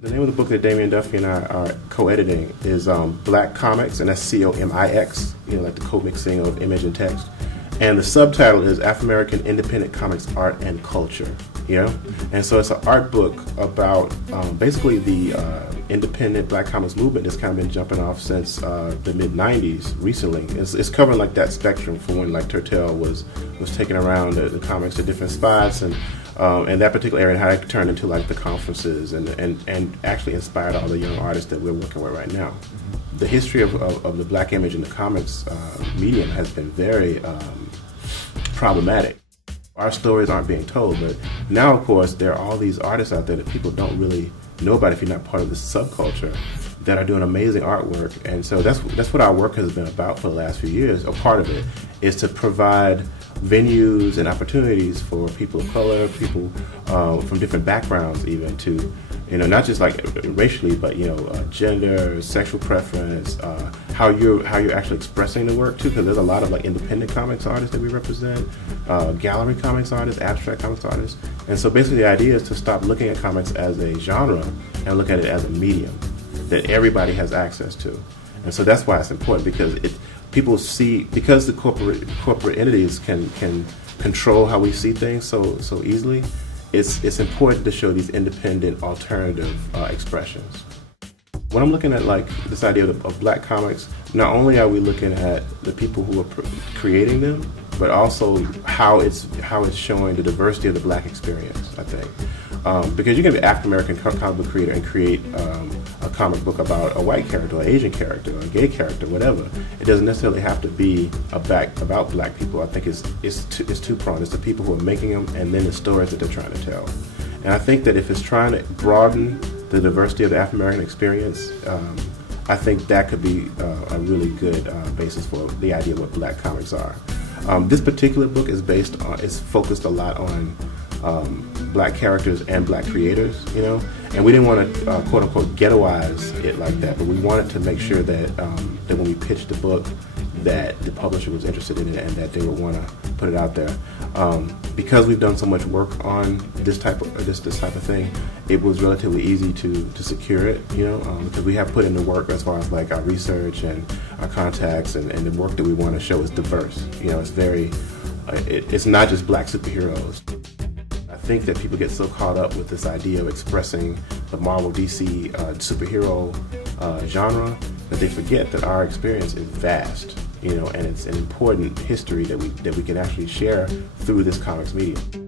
The name of the book that Damien Duffy and I are co-editing is Black Comix, and that's C-O-M-I-X, like the co-mixing of image and text. And the subtitle is Afro-American Independent Comics Art and Culture, And so it's an art book about basically the independent Black comics movement that's kind of been jumping off since the mid-90s recently. It's covering like that spectrum from when like Turtell was taking around the comics to different spots and that particular area and how it turned into like the conferences and actually inspired all the young artists that we're working with right now. The history of the Black image in the comics medium has been very problematic. Our stories aren't being told, but now of course there are all these artists out there that people don't really know about if you're not part of this subculture that are doing amazing artwork, and so that's what our work has been about for the last few years. A part of it is to provide venues and opportunities for people of color, people from different backgrounds, even to not just like racially, but gender, sexual preference, how you're actually expressing the work too. Because there's a lot of like independent comics artists that we represent, gallery comics artists, abstract comics artists, and so basically the idea is to stop looking at comics as a genre and look at it as a medium that everybody has access to. And so that's why it's important, because people see, because the corporate entities can control how we see things so easily. It's important to show these independent, alternative expressions. When I'm looking at like this idea of Black comics, not only are we looking at the people who are creating them, but also how it's showing the diversity of the Black experience, I think. Because you can be an African-American comic book creator and create a comic book about a white character, or an Asian character, or a gay character, whatever. It doesn't necessarily have to be about Black people. I think it's two-pronged. It's the people who are making them, and then the stories that they're trying to tell. And I think that if it's trying to broaden the diversity of the African-American experience, I think that could be a really good basis for the idea of what Black comics are. This particular book is focused a lot on Black characters and Black creators, and we didn't want to quote-unquote ghettoize it like that, but we wanted to make sure that that when we pitched the book, that the publisher was interested in it and that they would want to put it out there. Because we've done so much work on this type of thing, it was relatively easy to secure it, because we have put in the work as far as like our research and our contacts and the work that we want to show is diverse. It's very, it's not just Black superheroes. I think that people get so caught up with this idea of expressing the Marvel DC superhero genre that they forget that our experience is vast, and it's an important history that we can actually share through this comics medium.